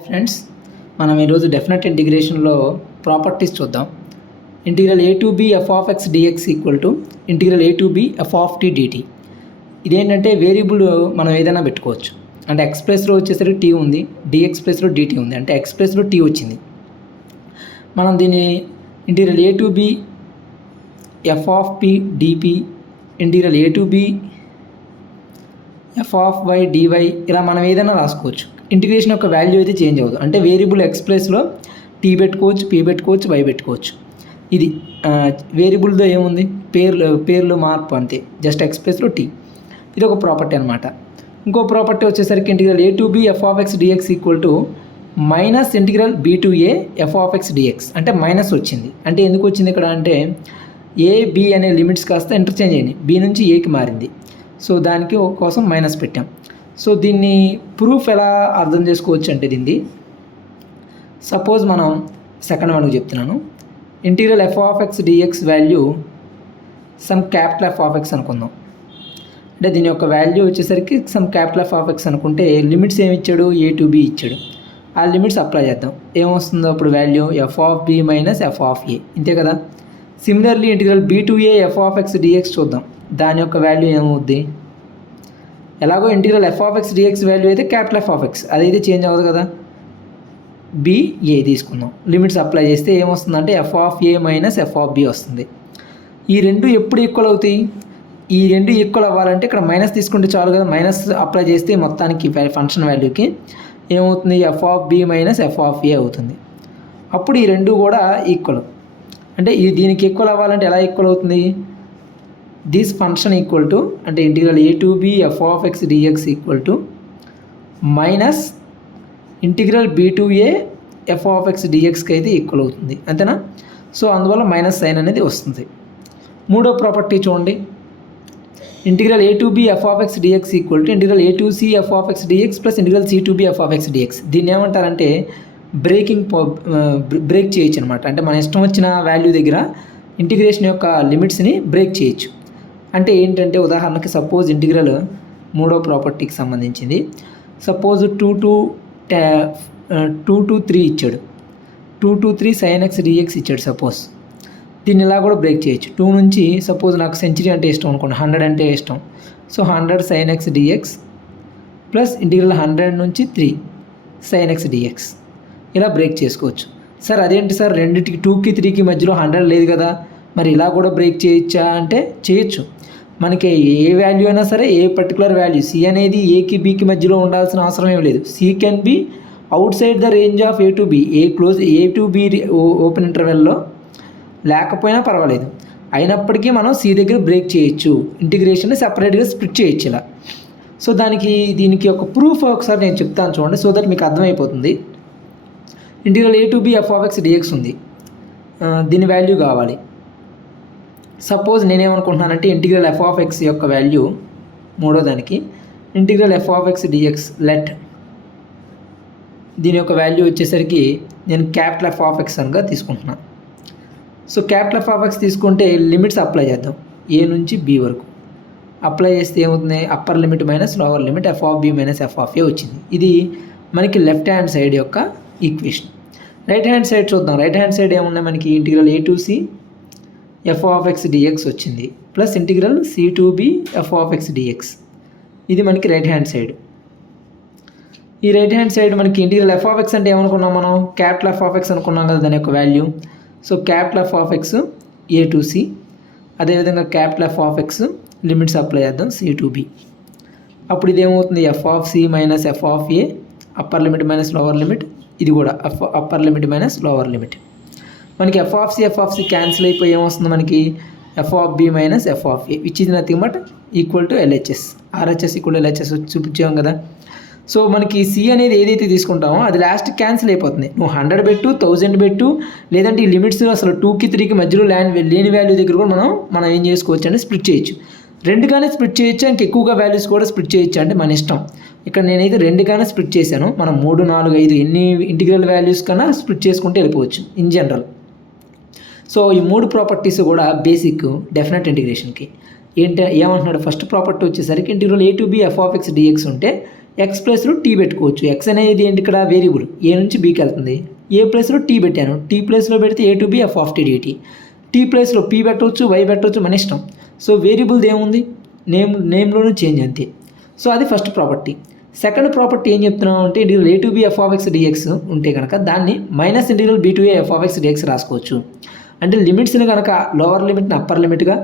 Friends, మనం ఈరోజు definite ఇంటిగ్రేషన్లో properties చూద్దాం. Integral a to b f of x dx equal to integral a to b f of t dt. ఇదేంటంటే variable మనం ఏదైనా పెట్టుకోవచ్చు. అంటే ఎక్స్ ప్లేస్లో వచ్చేసరికి t ఉంది, dx ప్లేస్లో dt ఉంది, అంటే ఎక్స్ ప్లేస్లో t వచ్చింది. మనం దీన్ని integral a to b f of p dp, integral a to b f of y dy ఇలా మనం ఏదైనా రాసుకోవచ్చు. ఇంటిగ్రేషన్ యొక్క వాల్యూ అయితే చేంజ్ అవ్వదు. అంటే వేరియబుల్ ఎక్స్ ప్లేస్లో టీ పెట్టుకోవచ్చు, పీ పెట్టుకోవచ్చు, వై పెట్టుకోవచ్చు. ఇది వేరియబుల్తో ఏముంది, పేర్లు మార్పు అంతే, జస్ట్ ఎక్స్ ప్లేస్లో టీ. ఇది ఒక ప్రాపర్టీ అనమాట. ఇంకో ప్రాపర్టీ వచ్చేసరికి integral a to b f of x dx equal to minus integral b to a f of x dx. అంటే మైనస్ వచ్చింది. అంటే ఎందుకు వచ్చింది ఇక్కడ అంటే ఏ బి అనే లిమిట్స్ కాస్త ఇంటర్చేంజ్ అయ్యింది, బి నుంచి ఏకి మారింది. సో దానికి కోసం మైనస్ పెట్టాం. సో దీన్ని ప్రూఫ్ ఎలా అర్థం చేసుకోవచ్చు అంటే దీన్ని సపోజ్ మనం సెకండ్ వన్కి చెప్తున్నాను. Integral F of X dx value some capital F of X అనుకుందాం. అంటే దీని యొక్క వాల్యూ వచ్చేసరికి some capital F of X అనుకుంటే లిమిట్స్ ఏమి ఇచ్చాడు, ఏ టు బి ఇచ్చాడు. ఆ లిమిట్స్ అప్లై చేద్దాం. ఏమొస్తుందో అప్పుడు value F of B minus F of A, ఇంతే కదా. Similarly integral B to A F of X DX చూద్దాం. దాని యొక్క వాల్యూ ఏమవుద్ది, ఎలాగో integral F of X dx value అయితే క్యాపిటల్ ఎఫ్ ఆఫ్ ఎక్స్, అదైతే చేంజ్ అవ్వదు కదా. బి ఏ తీసుకుందాం, లిమిట్స్ అప్లై చేస్తే ఏమొస్తుందంటే F of A minus F of B వస్తుంది. ఈ రెండు ఎప్పుడు ఈక్వల్ అవుతాయి, ఈ రెండు ఈక్వల్ అవ్వాలంటే ఇక్కడ మైనస్ తీసుకుంటే చాలు కదా. మైనస్ అప్లై చేస్తే మొత్తానికి ఫంక్షన్ వాల్యూకి ఏమవుతుంది, F of B minus F of A అవుతుంది. అప్పుడు ఈ రెండు కూడా ఈక్వల్. అంటే ఇది దీనికి ఈక్వల్ అవ్వాలంటే ఎలా ఈక్వల్ అవుతుంది, దిస్ ఫంక్షన్ ఈక్వల్ టు అంటే integral a to b f of x dx equal to minus integral b to a f of x dxకి అయితే ఈక్వల్ అవుతుంది, అంతేనా. సో అందువల్ల మైనస్ సైన్ అనేది వస్తుంది. మూడో ప్రాపర్టీ చూడండి, integral a to b f of x dx equal to integral a to c f of x dx plus integral c to b f of x dx. దీన్ని ఏమంటారంటే break చేయొచ్చు అనమాట. అంటే మన ఇష్టం వచ్చిన వాల్యూ దగ్గర ఇంటిగ్రేషన్ యొక్క లిమిట్స్ని బ్రేక్ చేయొచ్చు. అంటే ఏంటంటే ఉదాహరణకి సపోజ్ ఇంటిగ్రల్ మూడో ప్రాపర్టీకి సంబంధించింది. సపోజ్ 2 to 3 ఇచ్చాడు, 2 to 3 sin x dx ఇచ్చాడు సపోజ్. దీన్ని ఇలా కూడా బ్రేక్ చేయొచ్చు. 2 నుంచి సపోజ్ నాకు సెంచరీ అంటే ఇష్టం అనుకోండి, 100 అంటే ఇష్టం. So 100 sin x dx plus integral 100 నుంచి 3 sin x dx ఇలా బ్రేక్ చేసుకోవచ్చు. సార్ అదేంటి సార్, రెండింటికి 2కి 3కి మధ్యలో 100 లేదు కదా, మరి ఇలా కూడా బ్రేక్ చేయొచ్చా అంటే చేయొచ్చు. మనకి ఏ వాల్యూ అయినా సరే, ఏ పర్టికులర్ వాల్యూ సి అనేది ఏకి బీకి మధ్యలో ఉండాల్సిన అవసరం ఏం లేదు. C can be outside the range of A to B, A to B open ఇంటర్వెల్లో లేకపోయినా పర్వాలేదు. అయినప్పటికీ మనం సి దగ్గర బ్రేక్ చేయొచ్చు, ఇంటిగ్రేషన్ సెపరేట్గా స్ప్లిట్ చేయొచ్చు ఇలా. సో దీనికి ఒక ప్రూఫ్ ఒకసారి నేను చెప్తాను చూడండి, సో దట్ మీకు అర్థమైపోతుంది. Integral a to b f of x dx ఉంది, దీని వాల్యూ కావాలి. సపోజ్ నేనేమనుకుంటున్నానంటే ఇంటిగ్రల్ ఎఫ్ ఆఫ్ ఎక్స్ యొక్క వాల్యూ మూడో దానికి integral F of X DX let దీని యొక్క వాల్యూ వచ్చేసరికి నేను క్యాపిటల్ ఎఫ్ ఆఫ్ ఎక్స్ అనగా తీసుకుంటున్నాను. So capital F of X తీసుకుంటే లిమిట్స్ అప్లై చేద్దాం, ఏ నుంచి బి వరకు. అప్లై చేస్తే ఏమవుతుంది, upper limit minus lower limit F of B minus F of A వచ్చింది. ఇది మనకి లెఫ్ట్ హ్యాండ్ సైడ్ యొక్క ఈక్వేషన్. రైట్ హ్యాండ్ సైడ్ చూద్దాం. రైట్ హ్యాండ్ సైడ్ ఏమున్నాయి మనకి, integral a to c F of X DX వచ్చింది plus integral C to B F of X DX. ఇది మనకి రైట్ హ్యాండ్ సైడ్. ఈ రైట్ హ్యాండ్ సైడ్ మనకి integral F of X అంటే ఏమనుకున్నాం మనం, క్యాపిటల్ ఎఫ్ ఆఫ్ ఎక్స్ అనుకున్నాం కదా దాని యొక్క value. So capital F of X A to C, అదేవిధంగా capital F of X limits apply చేద్దాం సి టు బి. అప్పుడు ఇదేమవుతుంది, F of C minus F of A, upper limit minus lower limit. ఇది కూడా upper limit minus lower limit. మనకి F of C cancel అయిపోయి ఏమొస్తుంది మనకి, F of B minus F of A which is nothing but equal to LHS. RHS equal to LHS చూపించాం కదా. So మనకి C అనేది ఏదైతే తీసుకుంటామో అది లాస్ట్ క్యాన్సిల్ అయిపోతుంది. నువ్వు 100 పెట్టు, 1000 పెట్టు, లేదంటే ఈ లిమిట్స్ అసలు 2కి 3కి మధ్యలో లేని వాల్యూ దగ్గర కూడా మనం ఏం చేసుకోవచ్చు అంటే స్ప్లిట్ చేయొచ్చు. రెండుగానే స్ప్లిట్ చేయొచ్చు, ఇంకెక్కువగా వాల్యూస్ కూడా స్ప్లిట్ చేయొచ్చు, అంటే మన ఇష్టం. ఇక్కడ నేనైతే రెండుగానే స్ప్లిట్ చేశాను. మనం 3, 4, 5 ఎన్ని ఇంటిగ్రల్ వాల్యూస్ కన్నా స్ప్లిట్ చేసుకుంటే వెళ్ళిపోవచ్చు ఇన్ జనరల్. సో ఈ మూడు ప్రాపర్టీస్ కూడా బేసిక్ డెఫినెట్ ఇంటిగ్రేషన్కి. ఏమంటున్నాడు, ఫస్ట్ ప్రాపర్టీ వచ్చేసరికి integral a to b f of x dx ఉంటే ఎక్స్ ప్లేస్లో టీ పెట్టుకోవచ్చు. ఎక్స్ అనేది ఏంటి ఇక్కడ వేరియబుల్, ఏ నుంచి బీకి వెళ్తుంది. ఏ ప్లేస్లో టీ పెట్టాను, టీ ప్లేస్లో పెడితే A to B F of T DT. T ప్లేస్లో పీ పెట్టవచ్చు, వై పెట్టవచ్చు, మన ఇష్టం. సో వేరియబుల్ది ఏముంది, నేమ్లోనే చేంజ్ అంతే. సో అది ఫస్ట్ ప్రాపర్టీ. సెకండ్ ప్రాపర్టీ ఏం చెప్తున్నాం అంటే integral A to B F of X DX ఉంటే కనుక దాన్ని minus integral B to A F of X DX రాసుకోవచ్చు. అంటే లిమిట్స్ని కనుక లోవర్ లిమిట్ని అప్పర్ లిమిట్గా,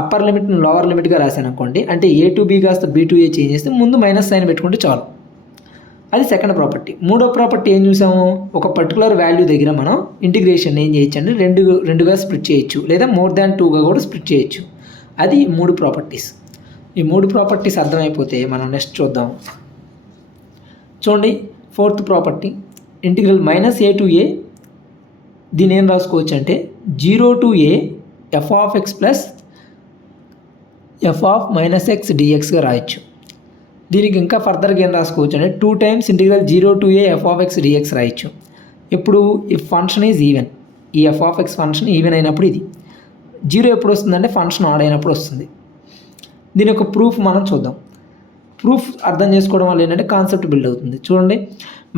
అప్పర్ లిమిట్ని లోవర్ లిమిట్గా రాశాను అనుకోండి, అంటే ఏ టు బి కాస్త బి టు ఏ చేంజ్ చేస్తే ముందు మైనస్ సైన్ పెట్టుకుంటే చాలు. అది సెకండ్ ప్రాపర్టీ. మూడో ప్రాపర్టీ ఏం చూసాము, ఒక పర్టికులర్ వాల్యూ దగ్గర మనం ఇంటిగ్రేషన్ ఏం చేయొచ్చు అంటే రెండుగా స్ప్లిట్ చేయొచ్చు, లేదా మోర్ దాన్ 2గా కూడా స్ప్లిట్ చేయొచ్చు. అది 3 ప్రాపర్టీస్. ఈ 3 ప్రాపర్టీస్ అర్థమైపోతే మనం నెక్స్ట్ చూద్దాం. చూడండి, fourth property integral minus A to A, దీని ఏం రాసుకోవచ్చు అంటే 0 to a F of X plus F of minus X డిఎక్స్గా రాయొచ్చు. దీనికి ఇంకా ఫర్దర్గా ఏం రాసుకోవచ్చు అంటే 2 times integral 0 to a F of X dx రాయొచ్చు. ఇప్పుడు ఈ ఫంక్షన్ ఈజ్ ఈవెన్, ఈ F of X function even అయినప్పుడు ఇది 0 ఎప్పుడు వస్తుందంటే ఫంక్షన్ ఆడ్ అయినప్పుడు వస్తుంది. దీని యొక్క ప్రూఫ్ మనం చూద్దాం. ప్రూఫ్ అర్థం చేసుకోవడం వల్ల ఏంటంటే కాన్సెప్ట్ బిల్డ్ అవుతుంది. చూడండి,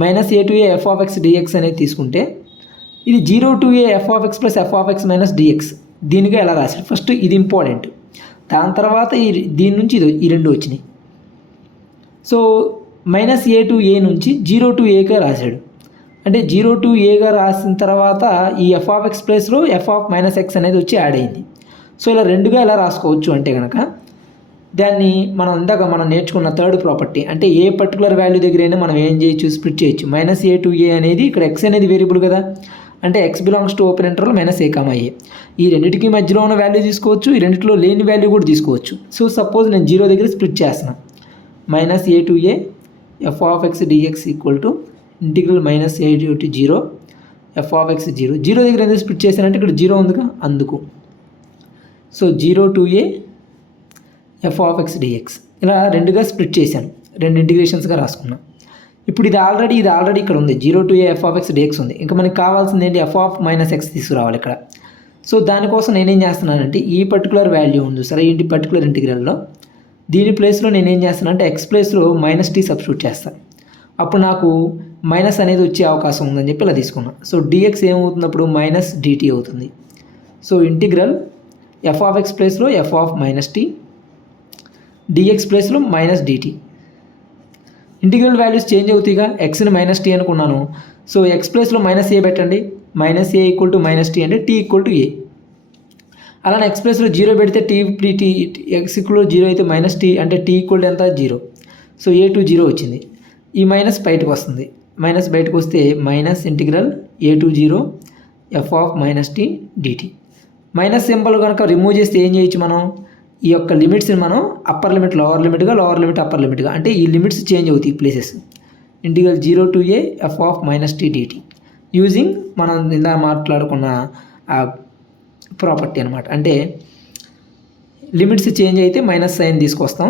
minus A to A F of X DX అనేది తీసుకుంటే ఇది 0 to a F of X plus F of X minus DX, దీనిగా ఎలా రాశాడు ఫస్ట్ ఇది ఇంపార్టెంట్. దాని తర్వాత దీని నుంచి ఈ రెండు వచ్చినాయి. సో మైనస్ ఏ టు ఏ నుంచి 0 to aగా రాశాడు. అంటే 0 to aగా రాసిన తర్వాత ఈ ఎఫ్ ఆఫ్ ఎక్స్ ప్లేస్లో ఎఫ్ ఆఫ్ మైనస్ ఎక్స్ అనేది వచ్చి యాడ్ అయింది. సో ఇలా రెండుగా ఎలా రాసుకోవచ్చు అంటే కనుక దాన్ని మనం నేర్చుకున్న థర్డ్ ప్రాపర్టీ, అంటే ఏ పర్టికులర్ వాల్యూ దగ్గరైనా మనం ఏం చేయొచ్చు, స్ప్లిట్ చేయొచ్చు. మైనస్ ఏ టు ఏ అనేది ఇక్కడ ఎక్స్ అనేది వేరియబుల్ కదా, అంటే X belongs to open interval minus A comma A. ఈ రెండింటికి మధ్యలో ఉన్న వాల్యూ తీసుకోవచ్చు, ఈ రెండింటిలో లేని వాల్యూ కూడా తీసుకోవచ్చు. సో సపోజ్ నేను 0 దగ్గర స్ప్లిట్ చేస్తున్నాను. Minus A to A F of X dx equal to integral minus A to 0 f of x 0 దగ్గర ఎందుకు స్ప్లిట్ చేశానంటే ఇక్కడ 0 ఉందిగా అందుకు. So 0 to a F of X dx ఇలా రెండుగా స్ప్లిట్ చేశాను, రెండు ఇంటిగ్రేషన్స్గా రాసుకున్నాను. ఇప్పుడు ఇది ఆల్రెడీ ఇక్కడ ఉంది, 0 to a F of X dx ఉంది. ఇంకా మనకి కావాల్సింది ఏంటి, ఎఫ్ ఆఫ్ మైనస్ ఎక్స్ తీసుకురావాలి ఇక్కడ. సో దానికోసం నేనేం చేస్తున్నానంటే ఈ పర్టికులర్ వాల్యూ ఉంది సరే, ఈ పర్టికులర్ ఇంటిగ్రల్లో దీని ప్లేస్లో నేనేం చేస్తానంటే ఎక్స్ ప్లేస్లో మైనస్ టీ సబ్స్టిట్యూట్ చేస్తాను. అప్పుడు నాకు మైనస్ అనేది వచ్చే అవకాశం ఉందని చెప్పి ఇలా తీసుకున్నాను. సో డిఎక్స్ ఏమవుతుంది అప్పుడు మైనస్ డిటీ అవుతుంది. So integral F of X ప్లేస్లో F of minus T, DX ప్లేస్లో minus DT. Integral values change అవుతాయిగా, ఎక్స్ని మైనస్ టీ అనుకున్నాను. సో ఎక్స్ ప్లేస్లో మైనస్ ఏ పెట్టండి, minus A equal to minus T అంటే టీ ఈక్వల్ టు ఏ. అలానే X ప్లేస్లో 0 పెడితే టీ ఎక్స్ ఈక్వల్ 0 అయితే మైనస్ టీ అంటే టీ ఈక్వల్ ఎంత 0. సో ఏ టు 0 వచ్చింది, ఈ మైనస్ బయటకు వస్తుంది. మైనస్ బయటకు వస్తే minus integral A to 0 f of minus t dt. Minus symbol కనుక రిమూవ్ చేస్తే ఏం చేయొచ్చు, మనం ఈ యొక్క లిమిట్స్ని మనం అప్పర్ లిమిట్ లోవర్ లిమిట్గా, లోవర్ లిమిట్ అప్పర్ లిమిట్గా, అంటే ఈ లిమిట్స్ చేంజ్ అవుతాయి places. Integral 0 to a F of minus t dt using మనం ఇందా మాట్లాడుకున్న ప్రాపర్టీ అనమాట. అంటే లిమిట్స్ చేంజ్ అయితే మైనస్ సైన్ తీసుకొస్తాం.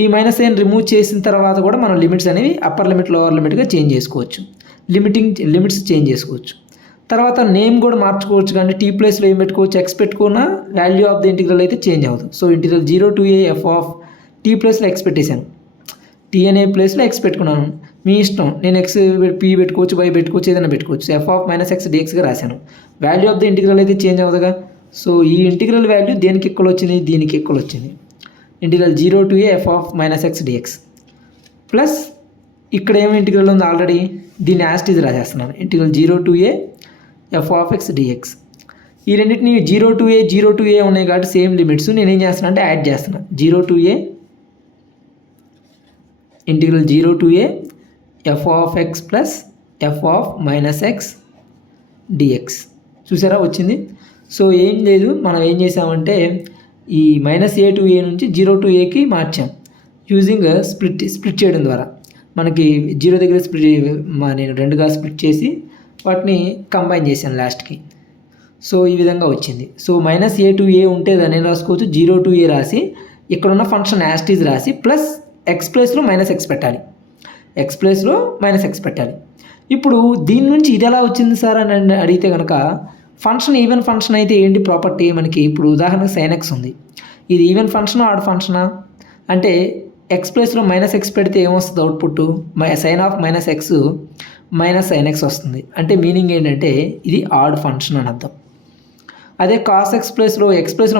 ఈ మైనస్ సైన్ రిమూవ్ చేసిన తర్వాత కూడా మనం లిమిట్స్ అనేవి అప్పర్ లిమిట్ లోవర్ లిమిట్గా చేంజ్ చేసుకోవచ్చు, లిమిట్స్ చేంజ్ చేసుకోవచ్చు. తర్వాత నేమ్ కూడా మార్చుకోవచ్చు, కానీ టీ ప్లేస్లో ఏం పెట్టుకోవచ్చు, ఎక్స్ పెట్టుకున్న వాల్యూ ఆఫ్ ద ఇంటిగ్రల్ అయితే చేంజ్ అవుతుంది. So integral 0 to a F of t ప్లేస్లో ఎక్స్ పెట్టేశాను, టీ అనే ప్లేస్లో ఎక్స్ పెట్టుకున్నాను. మీ ఇష్టం, నేను ఎక్స్ పీ పెట్టుకోవచ్చు, వై పెట్టుకోవచ్చు, ఏదైనా పెట్టుకోవచ్చు. ఎఫ్ ఆఫ్ మైనస్ ఎక్స్ డిఎక్స్గా రాశాను. వాల్యూ ఆఫ్ ద ఇంటిగ్రల్ అయితే చేంజ్ అవుతుందిగా. సో ఈ ఇంటిగ్రల్ వాల్యూ దేనికి ఈక్వల్ వచ్చింది, దీనికి ఈక్వల్ వచ్చింది. Integral 0 to a F of minus X DX plus ఇక్కడ ఏమి ఇంటిగ్రల్ ఉంది ఆల్రెడీ, దీన్ని యాస్టీజ్ రాసేస్తున్నాను. Integral 0 to a F of X DX. ఈ రెండింటిని 0 to a ఉన్నాయి కాబట్టి సేమ్ లిమిట్స్ నేనేం చేస్తున్నా అంటే యాడ్ చేస్తున్నాను. 0 to a integral 0 to a F of X plus F of minus X dx. చూసారా వచ్చింది. సో ఏం లేదు, మనం ఏం చేసామంటే ఈ మైనస్ ఏ టు ఏ నుంచి 0 to aకి మార్చాం యూజింగ్ స్ప్లిట్ చేయడం ద్వారా. మనకి 0 దగ్గర నేను రెండుగా స్ప్లిట్ చేసి వాటిని కంబైన్ చేశాను లాస్ట్కి. సో ఈ విధంగా వచ్చింది. సో మైనస్ ఏ టు ఏ ఉంటే దాన్ని ఏం రాసుకోవచ్చు, 0 to a రాసి ఇక్కడున్న ఫంక్షన్ యాస్టీజ్ రాసి ప్లస్ ఎక్స్ ప్లేస్లో మైనస్ ఎక్స్ పెట్టాలి, ఎక్స్ ప్లేస్లో మైనస్ ఎక్స్ పెట్టాలి. ఇప్పుడు దీని నుంచి ఇది ఎలా వచ్చింది సార్ అని అడిగితే కనుక ఫంక్షన్ ఈవెన్ ఫంక్షన్ అయితే ఏంటి ప్రాపర్టీ మనకి, ఇప్పుడు ఉదాహరణకు సైన్ ఎక్స్ ఉంది, ఇది ఈవెన్ ఫంక్షనా ఆడ్ ఫంక్షనా అంటే ఎక్స్ ప్లేస్లో మైనస్ ఎక్స్ పెడితే ఏమొస్తుంది output sine of minus x minus sine x వస్తుంది. అంటే మీనింగ్ ఏంటంటే ఇది ఆడ్ ఫంక్షన్ అని అర్థం. అదే కాస్ ఎక్స్ ప్లేస్లో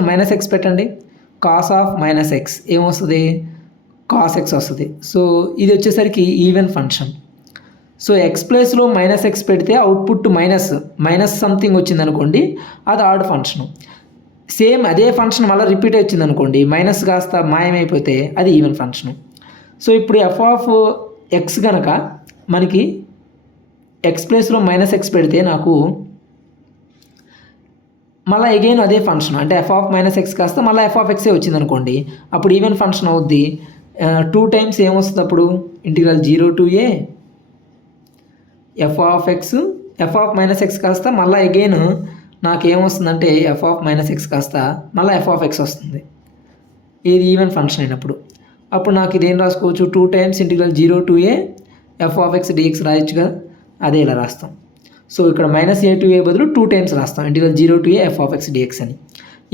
మైనస్ ఎక్స్ పెట్టండి, కాస్ ఆఫ్ మైనస్ ఎక్స్ ఏమొస్తుంది, కాస్ ఎక్స్ వస్తుంది. సో ఇది వచ్చేసరికి ఈవెన్ ఫంక్షన్. సో ఎక్స్ ప్లేస్లో మైనస్ ఎక్స్ పెడితే అవుట్పుట్ మైనస్ సంథింగ్ వచ్చింది అనుకోండి, అది ఆడ్ ఫంక్షను. సేమ్ అదే ఫంక్షన్ మళ్ళీ రిపీట్ వచ్చింది అనుకోండి, మైనస్ కాస్త మాయమైపోతే అది ఈవెన్ ఫంక్షను. సో ఇప్పుడు ఎఫ్ ఆఫ్ ఎక్స్ కనుక మనకి ఎక్స్ ప్లేస్లో మైనస్ ఎక్స్ పెడితే నాకు మళ్ళీ అగైన్ అదే ఫంక్షన్, అంటే ఎఫ్ ఆఫ్ మైనస్ ఎక్స్ కాస్త మళ్ళీ ఎఫ్ ఆఫ్ ఎక్సే వచ్చింది అనుకోండి, అప్పుడు ఈవెన్ ఫంక్షన్ అవుద్ది. 2 టైమ్స్ ఏమొస్తుంది అప్పుడు, integral 0 to a F of X F of minus X కాస్త మళ్ళీ అగైన్ నాకు ఏమొస్తుందంటే ఎఫ్ ఆఫ్ మైనస్ ఎక్స్ కాస్త మళ్ళీ ఎఫ్ ఆఫ్ ఎక్స్ వస్తుంది. ఇది ఈవెన్ ఫంక్షన్ అయినప్పుడు అప్పుడు నాకు ఇదేం రాసుకోవచ్చు, 2 times integral 0 to a F of X dx రాయొచ్చు కదా, అదే ఇలా రాస్తాం. సో ఇక్కడ -a to a బదులు 2 టైమ్స్ రాస్తాం, integral 0 to a F of X dx అని.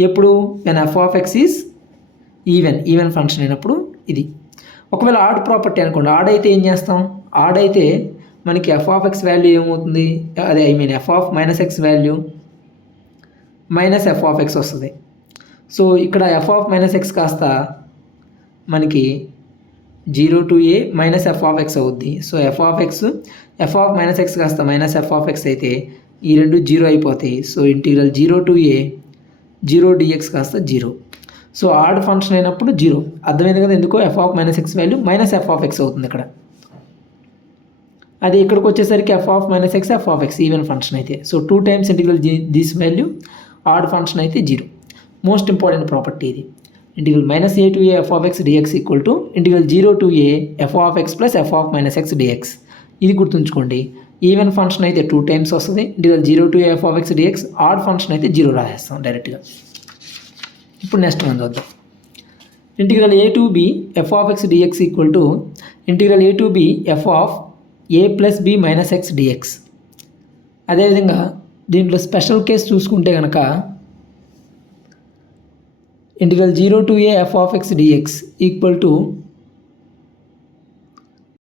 ఎప్పుడు when f of x is even function అయినప్పుడు ఇది. ఒకవేళ ఆడ్ ప్రాపర్టీ అనుకోండి, ఆడ్ అయితే ఏం చేస్తాం, ఆడ్ అయితే మనకి ఎఫ్ ఆఫ్ ఎక్స్ వాల్యూ ఏమవుతుంది, అదే F of minus X value minus F of X వస్తుంది. సో ఇక్కడ ఎఫ్ ఆఫ్ మైనస్ ఎక్స్ కాస్త మనకి 0 to a minus F of X అవుద్ది. So F of minus X కాస్త మైనస్ ఎఫ్ ఆఫ్ ఎక్స్ అయితే ఈ రెండు 0 అయిపోతాయి. So integral 0 to a 0 dx కాస్త 0. సో ఆడ్ ఫంక్షన్ అయినప్పుడు 0, అర్థమైంది కదా, ఎందుకో F of minus X value minus F of X అవుతుంది ఇక్కడ. అది ఇక్కడికి వచ్చేసరికి F of minus X F of X even function అయితే. So 2 times integral this value odd function అయితే 0. మోస్ట్ ఇంపార్టెంట్ ప్రాపర్టీ ఇది. Integral -a to a F of X dx equal to integral 0 to a F of X plus F of minus X DX. ఇది గుర్తుంచుకోండి. Even function అయితే 2 times వస్తుంది, integral 0 to a F of X dx. Odd function అయితే 0 రాసేస్తాం డైరెక్ట్గా. ఇప్పుడు next మనం చూద్దాం. Integral a to b f of X dx equal to integral a to b f of a plus b minus X dx. అదేవిధంగా దీంట్లో special case చూసుకుంటే కనుక integral 0 to a F of X dx equal to